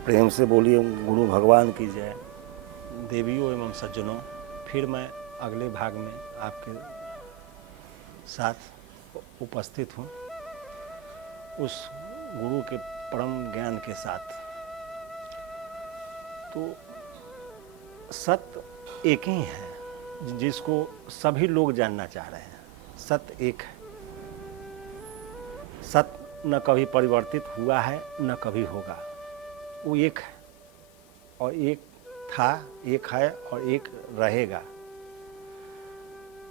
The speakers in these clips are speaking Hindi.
प्रेम से बोलिए गुरु भगवान की जय। देवियों एवं सज्जनों, फिर मैं अगले भाग में आपके साथ उपस्थित हूँ उस गुरु के परम ज्ञान के साथ। तो सत्य एक ही है जिसको सभी लोग जानना चाह रहे हैं। सत्य एक है। सत्य न कभी परिवर्तित हुआ है न कभी होगा। वो एक है और एक था, एक है और एक रहेगा।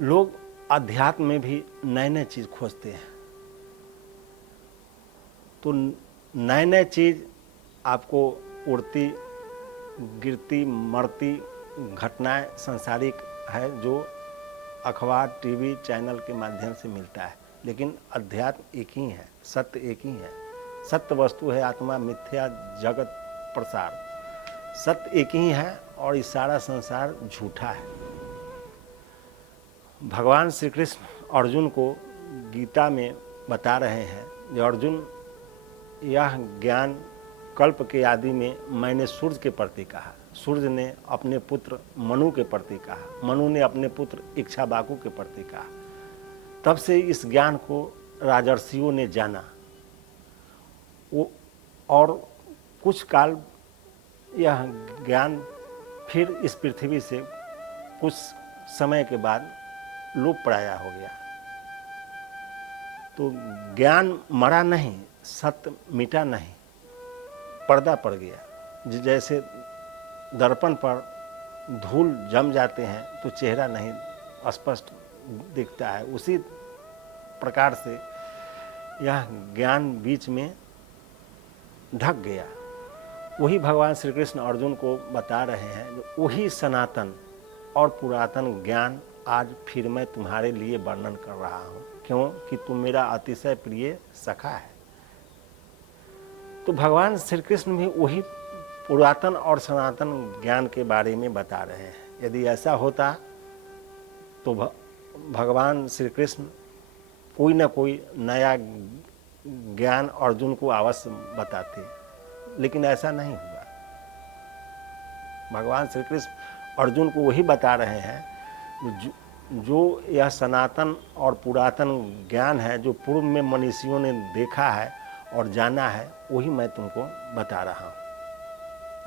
लोग अध्यात्म में भी नए नए चीज़ खोजते हैं। तो नए नए चीज़ आपको उड़ती गिरती मरती घटनाएं सांसारिक है जो अखबार टीवी चैनल के माध्यम से मिलता है, लेकिन अध्यात्म एक ही है, सत्य एक ही है। सत्य वस्तु है आत्मा, मिथ्या जगत प्रसार। सत्य एक ही है और इस सारा संसार झूठा है। भगवान श्री कृष्ण अर्जुन को गीता में बता रहे हैं कि अर्जुन, यह ज्ञान कल्प के आदि में मैंने सूर्य के प्रति कहा, सूर्य ने अपने पुत्र मनु के प्रति कहा, मनु ने अपने पुत्र इक्ष्वाकु के प्रति कहा। तब से इस ज्ञान को राजर्षियों ने जाना। वो और कुछ काल यह ज्ञान फिर इस पृथ्वी से कुछ समय के बाद लोप प्राय हो गया। तो ज्ञान मरा नहीं, सत्य मिटा नहीं, पर्दा पड़ गया। जैसे दर्पण पर धूल जम जाते हैं तो चेहरा नहीं स्पष्ट दिखता है, उसी प्रकार से यह ज्ञान बीच में ढक गया। वही भगवान श्री कृष्ण अर्जुन को बता रहे हैं, जो वही सनातन और पुरातन ज्ञान आज फिर मैं तुम्हारे लिए वर्णन कर रहा हूँ, क्योंकि तुम मेरा अतिशय प्रिय सखा है। तो भगवान श्री कृष्ण भी वही पुरातन और सनातन ज्ञान के बारे में बता रहे हैं। यदि ऐसा होता तो भगवान श्री कृष्ण कोई ना कोई नया ज्ञान अर्जुन को अवश्य बताते, लेकिन ऐसा नहीं हुआ। भगवान श्री कृष्ण अर्जुन को वही बता रहे हैं जो यह सनातन और पुरातन ज्ञान है, जो पूर्व में मनीषियों ने देखा है और जाना है, वही मैं तुमको बता रहा हूँ।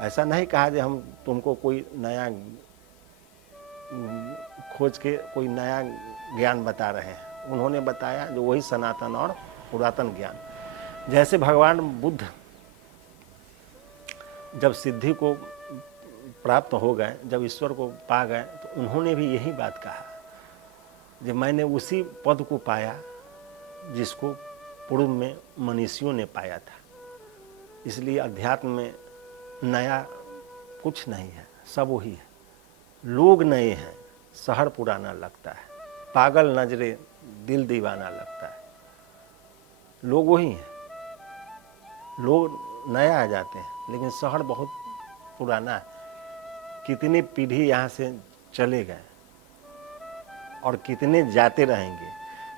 ऐसा नहीं कहा कि हम तुमको कोई नया खोज के कोई नया ज्ञान बता रहे हैं। उन्होंने बताया जो वही सनातन और पुरातन ज्ञान। जैसे भगवान बुद्ध जब सिद्धि को प्राप्त हो गए, जब ईश्वर को पा गए, तो उन्होंने भी यही बात कहा कि मैंने उसी पद को पाया जिसको पूर्व में मनीषियों ने पाया था। इसलिए अध्यात्म में नया कुछ नहीं है, सब वही है। लोग नए हैं, शहर पुराना लगता है, पागल नजरे दिल दीवाना लगता है। लोग वही हैं, लोग नया आ जाते हैं, लेकिन शहर बहुत पुराना है। कितनी पीढ़ी यहाँ से चले गए और कितने जाते रहेंगे,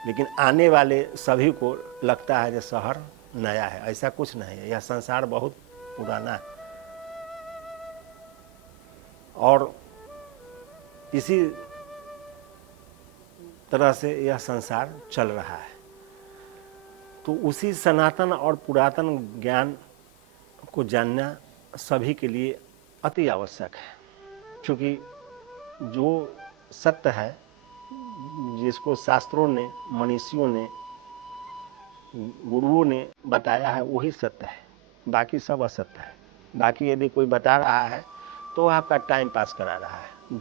लेकिन आने वाले सभी को लगता है कि शहर नया है। ऐसा कुछ नहीं है, यह संसार बहुत पुराना है और इसी तरह से यह संसार चल रहा है। तो उसी सनातन और पुरातन ज्ञान को जानना सभी के लिए अति आवश्यक है, क्योंकि जो सत्य है, जिसको शास्त्रों ने, मनीषियों ने, गुरुओं ने बताया है, वही सत्य है। बाकी सब असत्य है। बाकी यदि कोई बता रहा है तो आपका टाइम पास करा रहा है,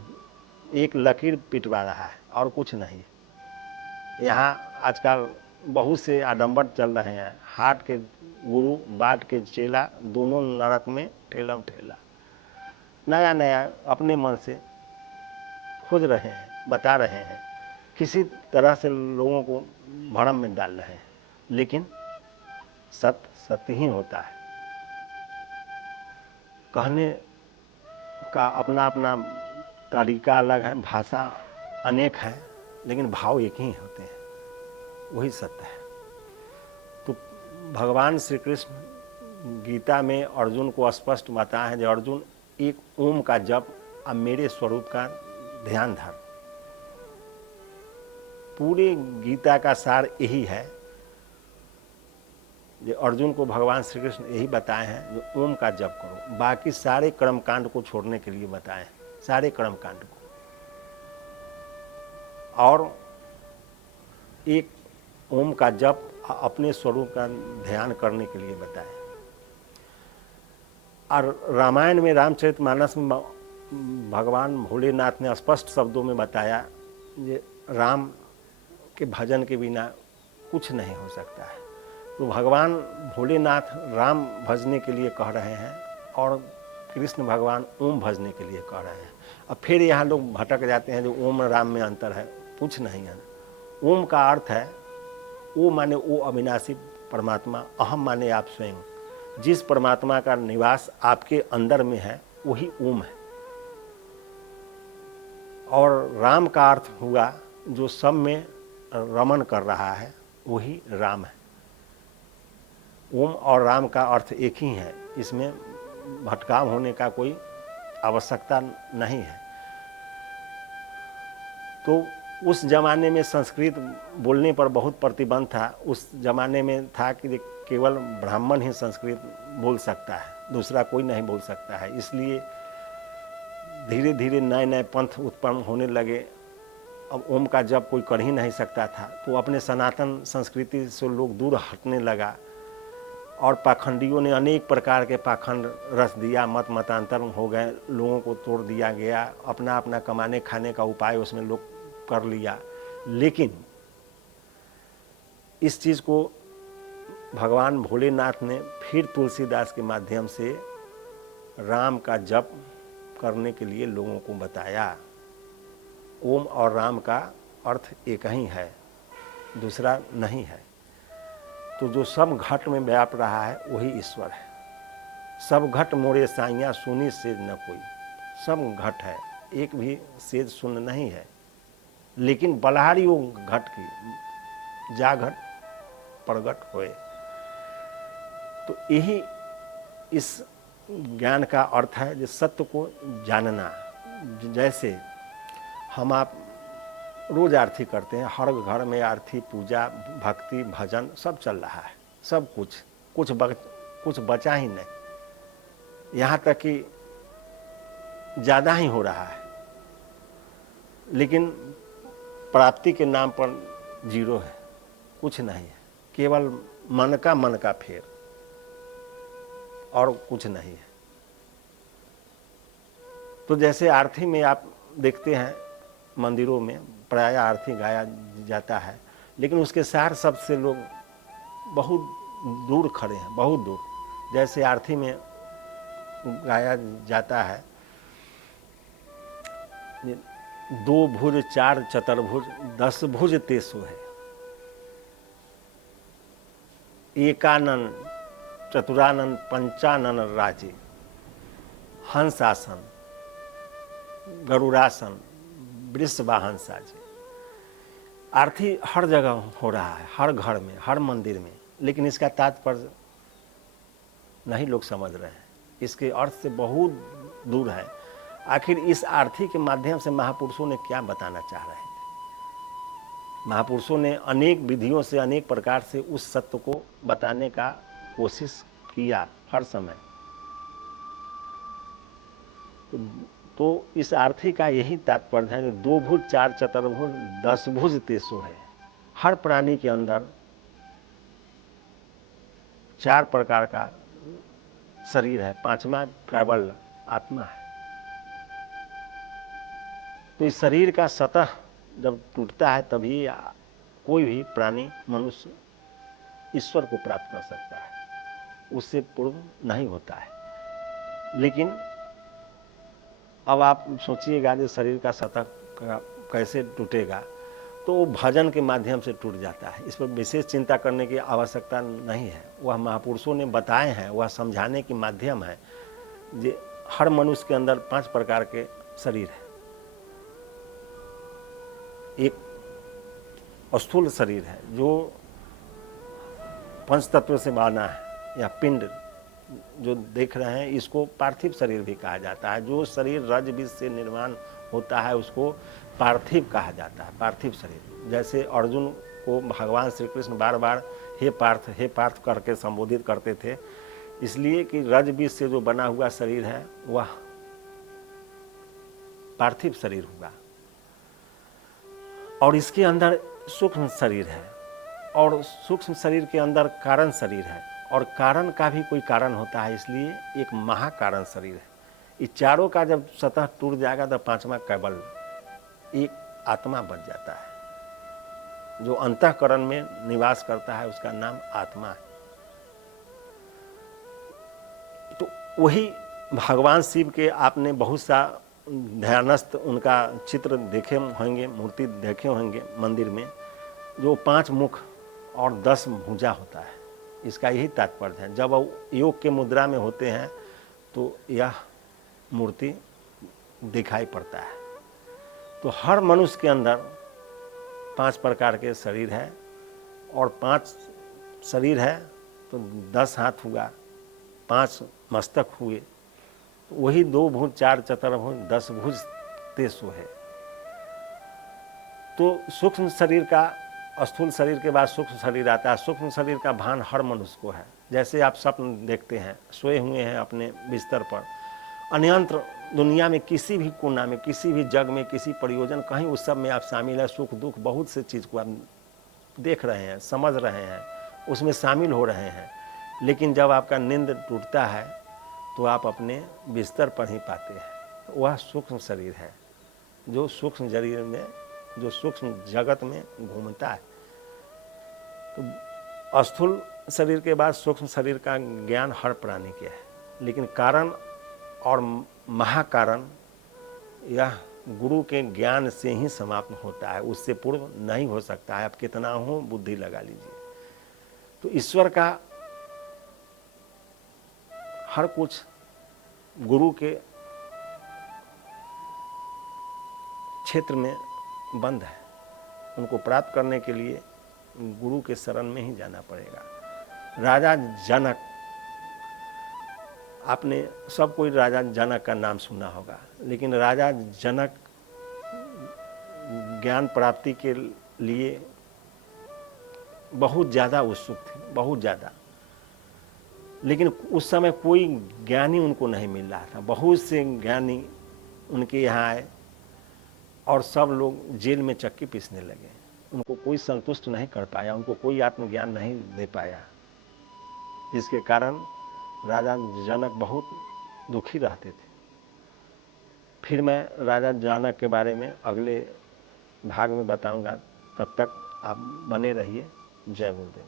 एक लकीर पिटवा रहा है और कुछ नहीं। यहाँ आजकल बहुत से आडंबर चल रहे हैं। हाट के गुरु बाट के चेला, दोनों नरक में ठेलम ठेला। नया नया अपने मन से खोज रहे हैं, बता रहे हैं, किसी तरह से लोगों को भ्रम में डाल रहे हैं, लेकिन सत्य सत्य ही होता है। कहने का अपना अपना तरीका अलग है, भाषा अनेक है, लेकिन भाव एक ही होते हैं, वही सत्य है। तो भगवान श्री कृष्ण गीता में अर्जुन को स्पष्ट बताया है, जो अर्जुन एक ओम का जप अब मेरे स्वरूप का ध्यान धर। पूरे गीता का सार यही है, जो अर्जुन को भगवान श्री कृष्ण यही बताए हैं, जो ओम का जप करो। बाकी सारे कर्मकांड को छोड़ने के लिए बताए, सारे कर्मकांड को, और एक ओम का जप अपने स्वरूप का ध्यान करने के लिए बताए। और रामायण में रामचरितमानस में भगवान भोलेनाथ ने स्पष्ट शब्दों में बताया, ये राम के भजन के बिना कुछ नहीं हो सकता है। तो भगवान भोलेनाथ राम भजने के लिए कह रहे हैं और कृष्ण भगवान ओम भजने के लिए कह रहे हैं। अब फिर यहाँ लोग भटक जाते हैं, जो ओम राम में अंतर है, कुछ नहीं है। ओम का अर्थ है, ओ माने वो अविनाशी परमात्मा, अहम माने आप स्वयं। जिस परमात्मा का निवास आपके अंदर में है वही ओम है। और राम का अर्थ हुआ जो सब में रमन कर रहा है, वही राम है। ओम और राम का अर्थ एक ही है, इसमें भटकाव होने का कोई आवश्यकता नहीं है। तो उस जमाने में संस्कृत बोलने पर बहुत प्रतिबंध था। उस जमाने में था कि केवल ब्राह्मण ही संस्कृत बोल सकता है, दूसरा कोई नहीं बोल सकता है। इसलिए धीरे धीरे नए नए पंथ उत्पन्न होने लगे। अब ओम का जप कोई कर ही नहीं सकता था, तो अपने सनातन संस्कृति से लोग दूर हटने लगा। और पाखंडियों ने अनेक प्रकार के पाखंड रच दिया, मत मतांतर हो गए, लोगों को तोड़ दिया गया, अपना अपना कमाने खाने का उपाय उसमें लोग कर लिया। लेकिन इस चीज़ को भगवान भोलेनाथ ने फिर तुलसीदास के माध्यम से राम का जप करने के लिए लोगों को बताया। ओम और राम का अर्थ एक ही है, दूसरा नहीं है। तो जो सब घट में व्याप रहा है वही ईश्वर है। सब घट मोरे साइयाँ सुनी सेज न कोई, सब घट है, एक भी सेज सुन नहीं है। लेकिन बलहारी वो घट की, जा घट प्रगट होए। तो यही इस ज्ञान का अर्थ है, जो सत्य को जानना। जैसे हम आप रोज आरती करते हैं, हर घर में आरती, पूजा, भक्ति, भजन सब चल रहा है, सब कुछ बचा ही नहीं। यहाँ तक कि ज़्यादा ही हो रहा है, लेकिन प्राप्ति के नाम पर जीरो है, कुछ नहीं है, केवल मन का फेर और कुछ नहीं है। तो जैसे आरती में आप देखते हैं, मंदिरों में प्राय आरती गाया जाता है, लेकिन उसके सार शब्द से लोग बहुत दूर खड़े हैं, बहुत दूर। जैसे आरती में गाया जाता है, 2 भुज 4 चतुर्भुज 10 भुज तेसु है, एकानन चतुरानन पंचानन राजे, हंसासन गरुड़ासन वृषवाहन साजे। आरती हर जगह हो रहा है, हर घर में, हर मंदिर में, लेकिन इसका तात्पर्य नहीं लोग समझ रहे हैं, इसके अर्थ से बहुत दूर है। आखिर इस आरती के माध्यम से महापुरुषों ने क्या बताना चाह रहे थे? महापुरुषों ने अनेक विधियों से, अनेक प्रकार से उस सत्य को बताने का कोशिश किया हर समय। तो इस आरती का यही तात्पर्य है, 2 भुज 4 चतुर्भुज 10 भुज तेसु है। हर प्राणी के अंदर 4 प्रकार का शरीर है, 5वां प्रबल आत्मा है। तो इस शरीर का सतह जब टूटता है, तभी कोई भी प्राणी, मनुष्य ईश्वर को प्राप्त कर सकता है, उससे पूर्व नहीं होता है। लेकिन अब आप सोचिएगा, जो शरीर का सतह कैसे टूटेगा, तो वो भजन के माध्यम से टूट जाता है। इस पर विशेष चिंता करने की आवश्यकता नहीं है, वह महापुरुषों ने बताए हैं, वह समझाने की माध्यम है। जे हर मनुष्य के अंदर 5 प्रकार के शरीर है। एक स्थूल शरीर है जो 5 तत्व से बना है, या पिंड जो देख रहे हैं इसको पार्थिव शरीर भी कहा जाता है। जो शरीर रज बीज से निर्माण होता है उसको पार्थिव कहा जाता है, पार्थिव शरीर। जैसे अर्जुन को भगवान श्री कृष्ण बार बार हे पार्थ करके संबोधित करते थे, इसलिए कि रज बीज से जो बना हुआ शरीर है वह पार्थिव शरीर होगा, और इसके अंदर सूक्ष्म शरीर है, और सूक्ष्म शरीर के अंदर कारण शरीर है, और कारण का भी कोई कारण होता है, इसलिए एक महाकारण शरीर है। इस चारों का जब सतह टूट जाएगा तो पांचवा केवल एक आत्मा बच जाता है। जो अंतःकरण में निवास करता है उसका नाम आत्मा है। तो वही भगवान शिव के आपने बहुत सा ध्यानस्थ उनका चित्र देखे होंगे, मूर्ति देखे होंगे मंदिर में, जो 5 मुख और 10 भुजा होता है। इसका यही तात्पर्य है। जब वो योग के मुद्रा में होते हैं तो यह मूर्ति दिखाई पड़ता है। तो हर मनुष्य के अंदर 5 प्रकार के शरीर है, और 5 शरीर है तो 10 हाथ हुआ, 5 मस्तक हुए, तो वही 2 भुज 4 चतुर्भुज 10 भुज 23 है। तो सूक्ष्म शरीर का, स्थूल शरीर के बाद सूक्ष्म शरीर आता है। सूक्ष्म शरीर का भान हर मनुष्य को है। जैसे आप स्वप्न देखते हैं, सोए हुए हैं अपने बिस्तर पर, अन्यंत्र दुनिया में किसी भी कोना में, किसी भी जग में, किसी प्रयोजन कहीं उस सब में आप शामिल है। सुख दुख बहुत से चीज़ को आप देख रहे हैं, समझ रहे हैं, उसमें शामिल हो रहे हैं, लेकिन जब आपका नींद टूटता है तो आप अपने बिस्तर पर ही पाते हैं। वह सूक्ष्म शरीर है जो सूक्ष्म शरीर में, जो सूक्ष्म जगत में घूमता है। तो स्थूल शरीर के बाद सूक्ष्म शरीर का ज्ञान हर प्राणी के है, लेकिन कारण और महाकारण यह गुरु के ज्ञान से ही समाप्त होता है, उससे पूर्व नहीं हो सकता है। आप कितना हो बुद्धि लगा लीजिए। तो ईश्वर का हर कुछ गुरु के क्षेत्र में बंद है। उनको प्राप्त करने के लिए गुरु के शरण में ही जाना पड़ेगा। राजा जनक, आपने सब कोई राजा जनक का नाम सुना होगा, लेकिन राजा जनक ज्ञान प्राप्ति के लिए बहुत ज़्यादा उत्सुक थे, बहुत ज़्यादा, लेकिन उस समय कोई ज्ञानी उनको नहीं मिल रहा था। बहुत से ज्ञानी उनके यहाँ आए और सब लोग जेल में चक्की पीसने लगे। उनको कोई संतुष्ट नहीं कर पाया, उनको कोई आत्मज्ञान नहीं दे पाया, जिसके कारण राजा जनक बहुत दुखी रहते थे। फिर मैं राजा जनक के बारे में अगले भाग में बताऊंगा। तब तक आप बने रहिए। जय गुरुदेव।